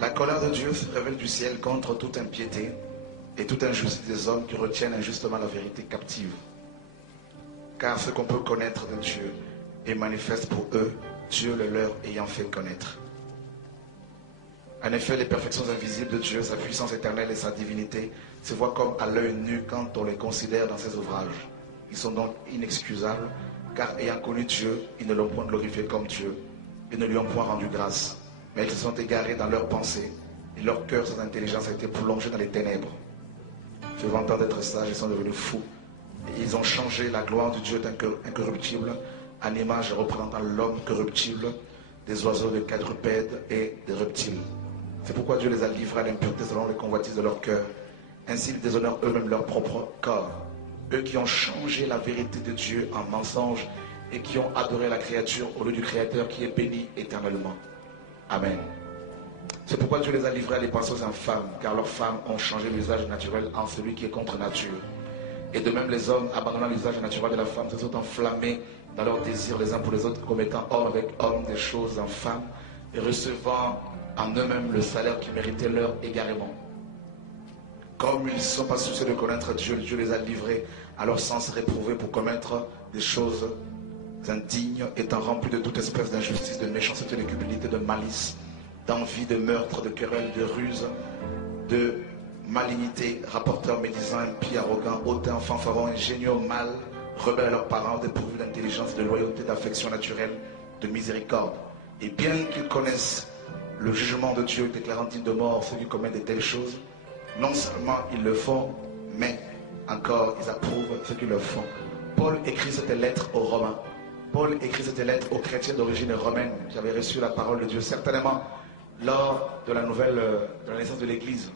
La colère de Dieu se révèle du ciel contre toute impiété et toute injustice des hommes qui retiennent injustement la vérité captive. Car ce qu'on peut connaître de Dieu est manifeste pour eux, Dieu le leur ayant fait connaître. En effet, les perfections invisibles de Dieu, sa puissance éternelle et sa divinité se voient comme à l'œil nu quand on les considère dans ses ouvrages. Ils sont donc inexcusables, car ayant connu Dieu, ils ne l'ont point glorifié comme Dieu, et ne lui ont point rendu grâce. Mais ils se sont égarés dans leurs pensées, et leur cœur sans intelligence a été plongé dans les ténèbres. Faisant tant d'être sages, ils sont devenus fous, et ils ont changé la gloire du Dieu incorruptible en image représentant l'homme corruptible, des oiseaux, des quadrupèdes et des reptiles. C'est pourquoi Dieu les a livrés à l'impureté selon les convoitises de leur cœur. Ainsi ils déshonorent eux-mêmes leur propre corps. Eux qui ont changé la vérité de Dieu en mensonge et qui ont adoré la créature au lieu du Créateur qui est béni éternellement. Amen. C'est pourquoi Dieu les a livrés à des pensées infâmes, car leurs femmes ont changé l'usage naturel en celui qui est contre nature. Et de même les hommes, abandonnant l'usage naturel de la femme, se sont enflammés dans leurs désirs les uns pour les autres, commettant homme avec homme des choses infâmes et recevant en eux-mêmes le salaire qui méritait leur égarement. Comme ils ne sont pas soucieux de connaître Dieu, Dieu les a livrés à leur sens réprouvé pour commettre des choses indignes, étant remplis de toute espèce d'injustice, de méchanceté, de cupidité, de malice, d'envie, de meurtre, de querelle, de ruse, de malignité, rapporteurs, médisants, impies, arrogants, hautains, fanfarons, ingénieux au mal, rebelles à leurs parents, dépourvus d'intelligence, de loyauté, d'affection naturelle, de miséricorde. Et bien qu'ils connaissent le jugement de Dieu déclarant digne de mort ceux qui commettent de telles choses, non seulement ils le font, mais encore ils approuvent ceux qui le font. Paul écrit cette lettre aux Romains. Paul écrit cette lettre aux chrétiens d'origine romaine qui avaient reçu la parole de Dieu, certainement lors de la naissance de l'Église.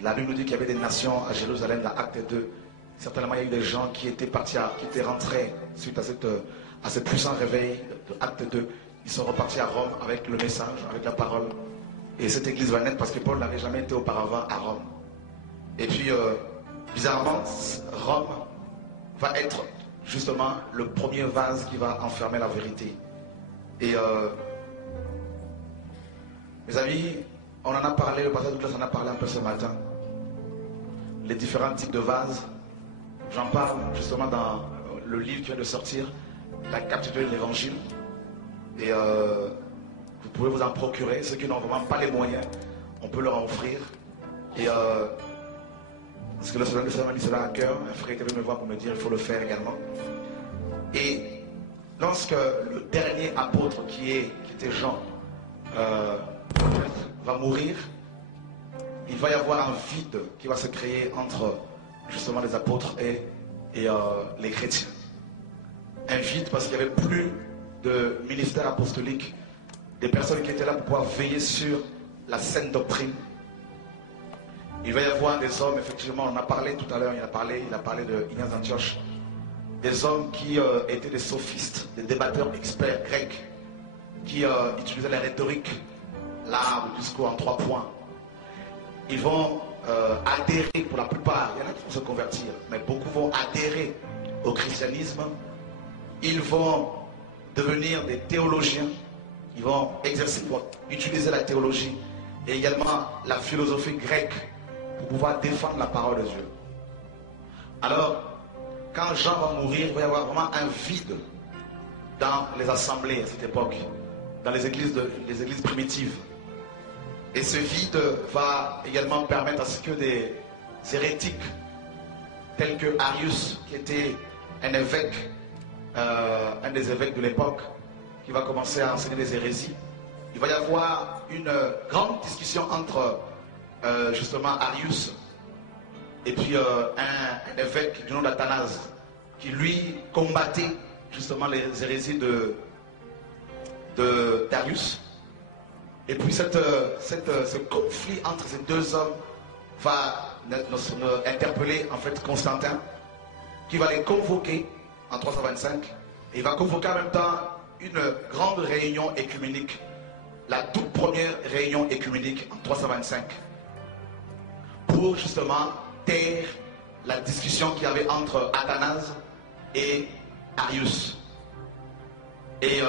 La Bible nous dit qu'il y avait des nations à Jérusalem dans Acte 2. Certainement, il y a eu des gens qui étaient rentrés suite à ce puissant réveil de Acte 2. Ils sont repartis à Rome avec le message, avec la parole. Et cette église va naître parce que Paul n'avait jamais été auparavant à Rome. Et puis, bizarrement, Rome va être justement le premier vase qui va enfermer la vérité. Et mes amis, on en a parlé, le pasteur Douglas en a parlé un peu ce matin. Les différents types de vases. J'en parle justement dans le livre qui vient de sortir, La captivité de l'évangile. Et vous pouvez vous en procurer. Ceux qui n'ont vraiment pas les moyens, on peut leur en offrir. Et parce que le Seigneur m'a mis cela à cœur, un frère qui veut me voir pour me dire il faut le faire également. Et lorsque le dernier apôtre qui était Jean va mourir, il va y avoir un vide qui va se créer entre justement les apôtres et les chrétiens. Un vide parce qu'il n'y avait plus de ministère apostolique, des personnes qui étaient là pour pouvoir veiller sur la saine doctrine. Il va y avoir des hommes, effectivement, on en a parlé tout à l'heure, il a parlé de Ignace d'Antioche, des hommes qui étaient des sophistes, des débatteurs experts grecs, qui utilisaient la rhétorique, l'art, le discours en 3 points. Ils vont adhérer, pour la plupart, il y en a qui vont se convertir, mais beaucoup vont adhérer au christianisme. Ils vont devenir des théologiens, ils vont exercer, pour utiliser la théologie et également la philosophie grecque pour pouvoir défendre la parole de Dieu. Alors, quand Jean va mourir, il va y avoir vraiment un vide dans les assemblées à cette époque, dans les églises primitives. Et ce vide va également permettre à ce que des hérétiques tels que Arius, qui était un évêque, un des évêques de l'époque, qui va commencer à enseigner des hérésies. Il va y avoir une grande discussion entre justement Arius et puis un évêque du nom d'Athanase, qui lui combattait justement les hérésies d'Arius. Et puis ce conflit entre ces deux hommes va interpeller en fait Constantin, qui va les convoquer en 325, et il va convoquer en même temps une grande réunion écuménique, la toute première réunion écuménique en 325, pour justement taire la discussion qu'il y avait entre Athanase et Arius. Et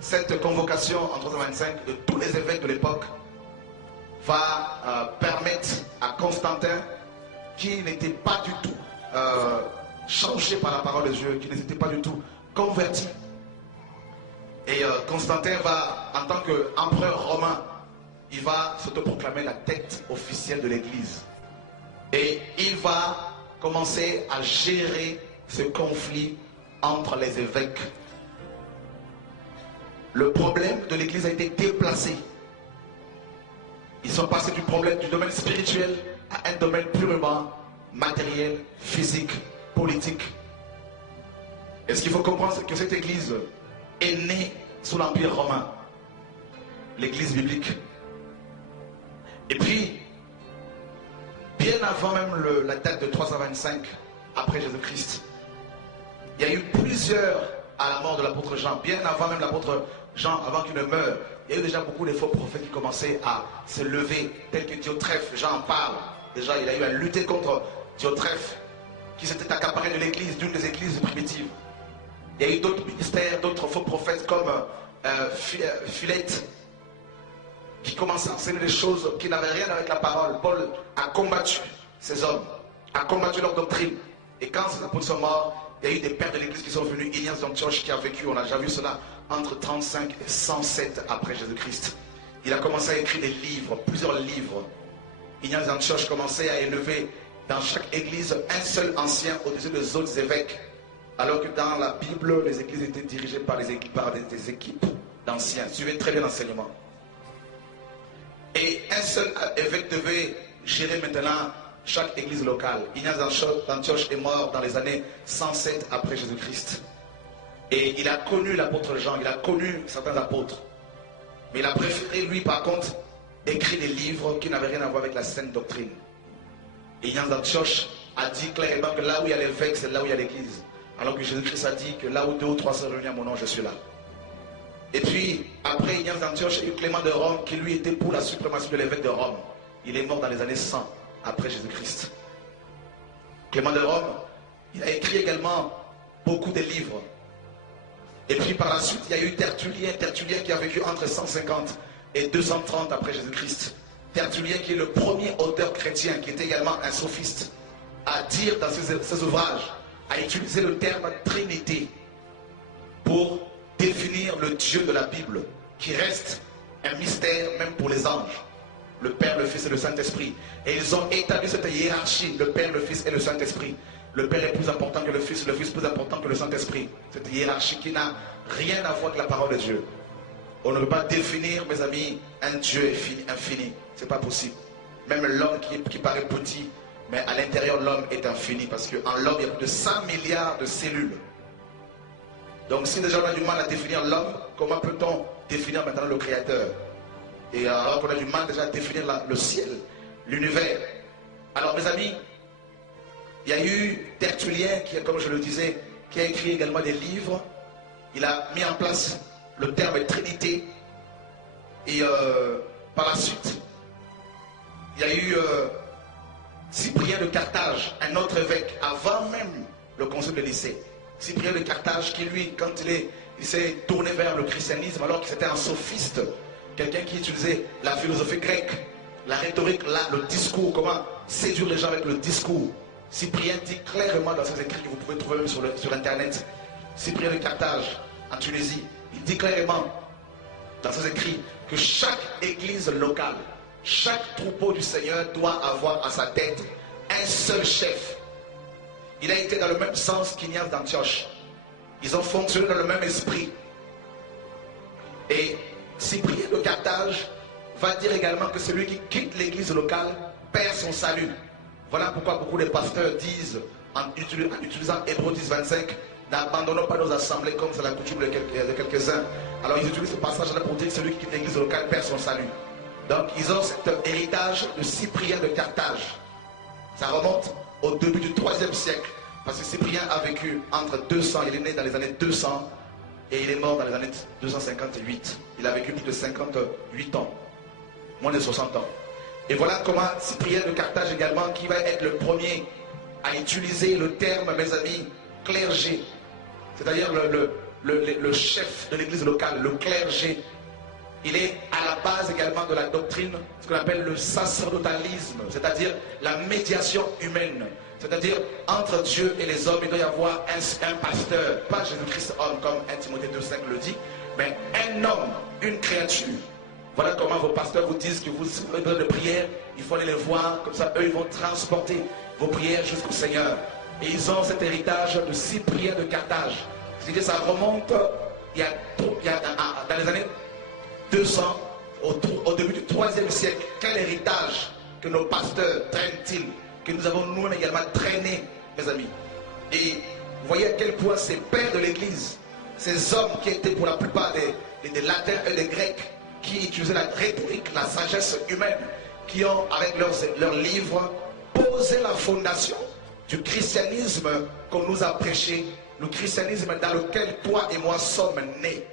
cette convocation en 325 de tous les évêques de l'époque va permettre à Constantin, qui n'était pas du tout changé par la parole de Dieu, qui n'était pas du tout converti. Et Constantin va, en tant qu'empereur romain, il va s'autoproclamer la tête officielle de l'Église. Et il va commencer à gérer ce conflit entre les évêques. Le problème de l'Église a été déplacé. Ils sont passés du problème du domaine spirituel à un domaine purement matériel, physique, politique. Et ce qu'il faut comprendre, c'est que cette Église est née sous l'Empire romain, l'Église biblique. Et puis, bien avant même la date de 325 après Jésus-Christ, il y a eu plusieurs, à la mort de l'apôtre Jean, bien avant même l'apôtre Jean, avant qu'il ne meure, il y a eu déjà beaucoup de faux prophètes qui commençaient à se lever, tels que Diotrephe. Jean en parle. Déjà, il a eu à lutter contre Diotrephe, qui s'était accaparé de l'église, d'une des églises primitives. Il y a eu d'autres ministères, d'autres faux prophètes comme Philette, qui commençaient à enseigner des choses qui n'avaient rien avec la parole. Paul a combattu ces hommes, a combattu leur doctrine. Et quand ces apôtres sont morts, il y a eu des pères de l'église qui sont venus. Ignace d'Antioche qui a vécu, on a déjà vu cela, entre 35 et 107 après Jésus-Christ. Il a commencé à écrire des livres, plusieurs livres. Ignace d'Antioche commençait à élever dans chaque église un seul ancien au-dessus des autres évêques. Alors que dans la Bible, les églises étaient dirigées par des équipes d'anciens. Suivez très bien l'enseignement. Et un seul évêque devait gérer maintenant chaque église locale. Ignace d'Antioche est mort dans les années 107 après Jésus-Christ. Et il a connu l'apôtre Jean, il a connu certains apôtres. Mais il a préféré, lui, par contre, écrire des livres qui n'avaient rien à voir avec la sainte doctrine. Et Ignace d'Antioche a dit clairement que là où il y a l'évêque, c'est là où il y a l'église. Alors que Jésus-Christ a dit que là où 2 ou 3 sont réunis à mon nom, je suis là. Et puis, après Ignace d'Antioche, il y a eu Clément de Rome, qui lui était pour la suprématie de l'évêque de Rome. Il est mort dans les années 100 après Jésus-Christ. Clément de Rome, il a écrit également beaucoup de livres. Et puis par la suite, il y a eu Tertullien qui a vécu entre 150 et 230 après Jésus-Christ. Tertullien qui est le premier auteur chrétien, qui était également un sophiste, à dire dans ses ouvrages, à utiliser le terme Trinité pour définir le Dieu de la Bible, qui reste un mystère même pour les anges. Le Père, le Fils et le Saint-Esprit. Et ils ont établi cette hiérarchie, le Père, le Fils et le Saint-Esprit. Le Père est plus important que le Fils plus important que le Saint-Esprit. Cette hiérarchie qui n'a rien à voir avec la parole de Dieu. On ne peut pas définir, mes amis, un Dieu infini. Ce n'est pas possible. Même l'homme qui paraît petit, mais à l'intérieur, l'homme est infini. Parce qu'en l'homme, il y a plus de 100 milliards de cellules. Donc si déjà on a du mal à définir l'homme, comment peut-on définir maintenant le Créateur? Et alors qu'on a du mal déjà à définir le ciel, l'univers. Alors mes amis, il y a eu Tertullien, qui, comme je le disais, qui a écrit également des livres. Il a mis en place le terme Trinité. Et par la suite, il y a eu Cyprien de Carthage, un autre évêque, avant même le concile de Nicée. Cyprien de Carthage qui, lui, quand il s'est tourné vers le christianisme, alors qu'il était un sophiste, quelqu'un qui utilisait la philosophie grecque, la rhétorique, le discours, comment séduire les gens avec le discours. Cyprien dit clairement dans ses écrits que vous pouvez trouver même sur Internet, Cyprien de Carthage, en Tunisie, il dit clairement dans ses écrits que chaque église locale, chaque troupeau du Seigneur doit avoir à sa tête un seul chef. Il a été dans le même sens qu'Ignace d'Antioche. Ils ont fonctionné dans le même esprit. Et Cyprien de Carthage va dire également que celui qui quitte l'église locale perd son salut. Voilà pourquoi beaucoup de pasteurs disent, en utilisant Hébreux 10, 25, n'abandonnons pas nos assemblées comme c'est la coutume de quelques-uns. Alors ils utilisent ce passage-là pour dire que celui qui quitte l'église locale perd son salut. Donc ils ont cet héritage de Cyprien de Carthage. Ça remonte au début du 3e siècle. Parce que Cyprien a vécu entre 200, il est né dans les années 200 et il est mort dans les années 258. Il a vécu plus de 58 ans, moins de 60 ans. Et voilà comment Cyprien de Carthage également, qui va être le premier à utiliser le terme, mes amis, clergé. C'est-à-dire le chef de l'église locale, le clergé. Il est à la base également de la doctrine, ce qu'on appelle le sacerdotalisme, c'est-à-dire la médiation humaine. C'est-à-dire, entre Dieu et les hommes, il doit y avoir un pasteur, pas Jésus-Christ homme comme 1 Timothée 2,5 le dit, mais un homme, une créature. Voilà comment vos pasteurs vous disent que vous avez besoin de prière, il faut aller les voir, comme ça eux ils vont transporter vos prières jusqu'au Seigneur. Et ils ont cet héritage de 6 prières de Carthage. C'est-à-dire ça remonte dans les années 200, au début du 3e siècle. Quel héritage que nos pasteurs traînent-ils, que nous avons nous-mêmes également traîné, mes amis. Et vous voyez à quel point ces pères de l'Église, ces hommes qui étaient pour la plupart des latins et des grecs, qui utilisaient la rhétorique, la sagesse humaine, qui ont, avec leurs livres, posé la fondation du christianisme qu'on nous a prêché, le christianisme dans lequel toi et moi sommes nés.